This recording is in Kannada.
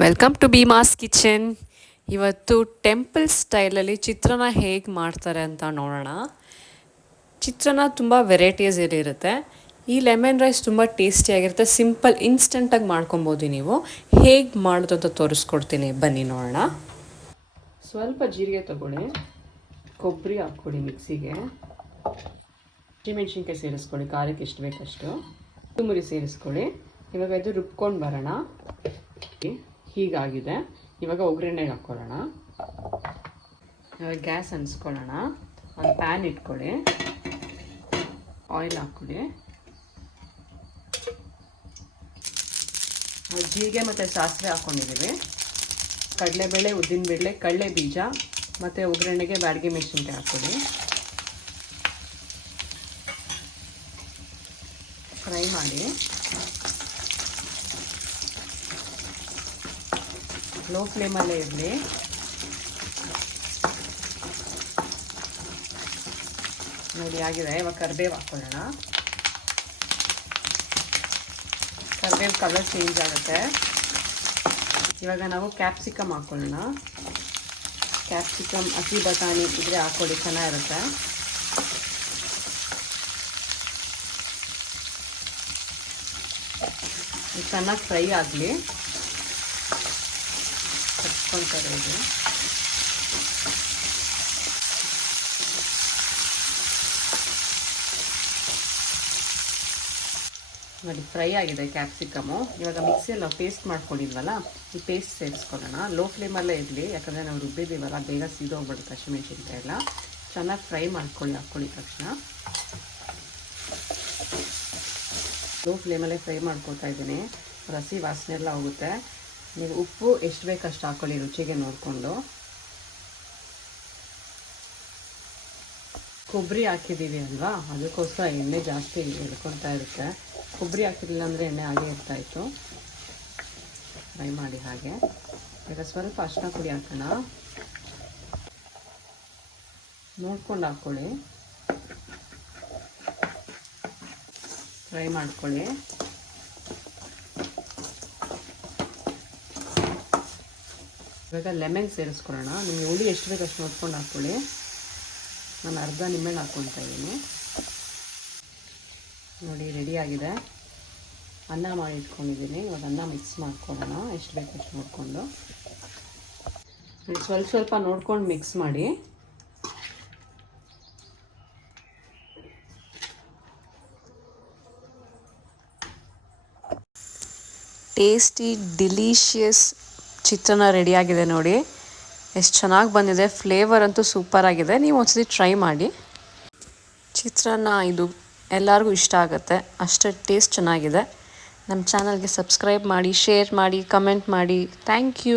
Welcome to Bheema's kitchen. ಇವತ್ತು ಟೆಂಪಲ್ ಸ್ಟೈಲಲ್ಲಿ ಚಿತ್ರಾನ್ನ ಹೇಗೆ ಮಾಡ್ತಾರೆ ಅಂತ ನೋಡೋಣ. ಚಿತ್ರಾನ್ನ ತುಂಬ ವೆರೈಟೀಸಲ್ಲಿರುತ್ತೆ. ಈ ಲೆಮನ್ ರೈಸ್ ತುಂಬ ಟೇಸ್ಟಿಯಾಗಿರುತ್ತೆ. ಸಿಂಪಲ್ ಇನ್ಸ್ಟೆಂಟಾಗಿ ಮಾಡ್ಕೊಬೋದು. ನೀವು ಹೇಗೆ ಮಾಡೋದು ಅಂತ ತೋರಿಸ್ಕೊಡ್ತೀನಿ, ಬನ್ನಿ ನೋಡೋಣ. ಸ್ವಲ್ಪ ಜೀರಿಗೆ ತಗೊಳ್ಳಿ, ಕೊಬ್ಬರಿ ಹಾಕ್ಕೊಡಿ ಮಿಕ್ಸಿಗೆ, ಹಸಿಮೆಣ್ಸಿನ್ಕಾಯಿ ಸೇರಿಸ್ಕೊಳ್ಳಿ, ಖಾರಕ್ಕೆ ಎಷ್ಟು ಬೇಕಷ್ಟು, ಕೊತ್ತಂಬರಿ ಸೇರಿಸ್ಕೊಳ್ಳಿ. ಇವಾಗ ಇದು ರುಬ್ಕೊಂಡು ಬರೋಣ. ಹೀಗಾಗಿದೆ. ಇವಾಗ ಒಗ್ಗರಣೆಗೆ ಹಾಕ್ಕೊಳ್ಳೋಣ. ಇವಾಗ ಗ್ಯಾಸ್ ಅನ್ಸ್ಕೊಳ್ಳೋಣ. ಒಂದು ಪ್ಯಾನ್ ಇಟ್ಕೊಳ್ಳಿ, ಆಯಿಲ್ ಹಾಕ್ಕೊಳ್ಳಿ. ಜೀರಿಗೆ ಮತ್ತು ಸಾಸಿವೆ ಹಾಕ್ಕೊಂಡಿದ್ದೀವಿ. ಕಡಲೆಬೇಳೆ, ಉದ್ದಿನಬೇಳೆ, ಕಡಲೆ ಬೀಜ ಮತ್ತು ಒಗ್ಗರಣೆಗೆ ಬ್ಯಾಡಗಿ ಮೆಣಸಿನ್ಕಾಯಿ ಹಾಕ್ಕೊಳ್ಳಿ. ಫ್ರೈ ಮಾಡಿ. ಲೋ ಫ್ಲೇಮಲ್ಲೇ ಇರಲಿ. ನೋಡಿ ಆಗಿದೆ. ಇವಾಗ ಕರಿಬೇವು ಹಾಕ್ಕೊಳ್ಳೋಣ. ಕರಿಬೇವು ಕಲರ್ ಚೇಂಜ್ ಆಗುತ್ತೆ. ಇವಾಗ ನಾವು ಕ್ಯಾಪ್ಸಿಕಮ್ ಹಾಕ್ಕೊಳ್ಳೋಣ. ಕ್ಯಾಪ್ಸಿಕಮ್, ಹಸಿ ಬಟಾಣಿ ಇದ್ರೆ ಹಾಕ್ಕೊಳ್ಳಿ, ಚೆನ್ನಾಗಿರುತ್ತೆ. ಚೆನ್ನಾಗಿ ಫ್ರೈ ಆಗಲಿ. ಹಚ್ಕೊಳ್ತಾರೆ ಇದು. ನೋಡಿ ಫ್ರೈ ಆಗಿದೆ ಕ್ಯಾಪ್ಸಿಕಮು. ಇವಾಗ ಮಿಕ್ಸಿಯಲ್ಲಿ ನಾವು ಪೇಸ್ಟ್ ಮಾಡ್ಕೊಂಡಿದ್ವಲ್ಲ, ಈ ಪೇಸ್ಟ್ ಸೇರಿಸ್ಕೊಳ್ಳೋಣ. ಲೋ ಫ್ಲೇಮಲ್ಲೇ ಇರಲಿ, ಯಾಕಂದರೆ ನಾವು ರುಬ್ಬಿದ್ದೀವಲ್ಲ, ಬೇಗ ಸೀದೋಗ್ಬಿಡುತ್ತೆ ಹಸಿಮೆಣಸಿನ್ಕಾಯಿ ಎಲ್ಲ. ಚೆನ್ನಾಗಿ ಫ್ರೈ ಮಾಡ್ಕೊಳ್ಳಿ. ಹಾಕ್ಕೊಳ್ಳಿ ತಕ್ಷಣ ಲೋ ಫ್ಲೇಮಲ್ಲೇ ಫ್ರೈ ಮಾಡ್ಕೊತಾ ಇದ್ದೀನಿ. ಹಸಿ ವಾಸನೆ ಎಲ್ಲ ಹೋಗುತ್ತೆ. ನೀವು ಉಪ್ಪು ಎಷ್ಟು ಬೇಕಷ್ಟು ಹಾಕ್ಕೊಳ್ಳಿ, ರುಚಿಗೆ ನೋಡಿಕೊಂಡು. ಕೊಬ್ಬರಿ ಹಾಕಿದ್ದೀವಿ ಅಲ್ವಾ, ಅದಕ್ಕೋಸ್ಕರ ಎಣ್ಣೆ ಜಾಸ್ತಿ ಎಳ್ಕೊತಾ ಇರುತ್ತೆ. ಕೊಬ್ಬರಿ ಹಾಕಿರಲಿಲ್ಲ ಅಂದರೆ ಎಣ್ಣೆ ಹಾಗೆ ಇರ್ತಾಯಿತ್ತು. ಫ್ರೈ ಮಾಡಿ ಹಾಗೆ. ಈಗ ಸ್ವಲ್ಪ ಅರಿಶಿನ ಪುಡಿ ಹಾಕೋಣ. ನೋಡ್ಕೊಂಡು ಹಾಕ್ಕೊಳ್ಳಿ. ಫ್ರೈ ಮಾಡ್ಕೊಳ್ಳಿ. ಇವಾಗ ಲೆಮನ್ ಸೇರಿಸ್ಕೊಳ್ಳೋಣ. ನಿಮಗೆ ಹುಳಿ ಎಷ್ಟು ಬೇಕು ಅಷ್ಟು ನೋಡ್ಕೊಂಡು ಹಾಕ್ಕೊಳ್ಳಿ. ನಾನು ಅರ್ಧ ನಿಂಬೆಹಣ್ಣು ಹಾಕ್ಕೊತಾ ಇದ್ದೀನಿ. ನೋಡಿ ರೆಡಿಯಾಗಿದೆ. ಅನ್ನ ಮಾಡಿ ಇಟ್ಕೊಂಡಿದ್ದೀನಿ. ಇವಾಗ ಅನ್ನ ಮಿಕ್ಸ್ ಮಾಡ್ಕೊಳ್ಳೋಣ. ಎಷ್ಟು ಬೇಕು ಅಷ್ಟು ನೋಡಿಕೊಂಡು. ಸ್ವಲ್ಪ ಸ್ವಲ್ಪ ನೋಡ್ಕೊಂಡು ಮಿಕ್ಸ್ ಮಾಡಿ. ಟೇಸ್ಟಿ ಡಿಲಿಷಿಯಸ್ ಚಿತ್ರಾನ್ನ ರೆಡಿಯಾಗಿದೆ. ನೋಡಿ ಎಷ್ಟು ಚೆನ್ನಾಗಿ ಬಂದಿದೆ. ಫ್ಲೇವರ್ ಅಂತೂ ಸೂಪರ್ ಆಗಿದೆ. ನೀವು ಒಂದ್ಸತಿ ಟ್ರೈ ಮಾಡಿ. ಚಿತ್ರಾನ್ನ ಇದು ಎಲ್ಲರಿಗೂ ಇಷ್ಟ ಆಗುತ್ತೆ, ಅಷ್ಟೇ ಟೇಸ್ಟ್ ಚೆನ್ನಾಗಿದೆ. ನಮ್ಮ ಚಾನಲ್ಗೆ ಸಬ್ಸ್ಕ್ರೈಬ್ ಮಾಡಿ, ಶೇರ್ ಮಾಡಿ, ಕಮೆಂಟ್ ಮಾಡಿ. Thank you.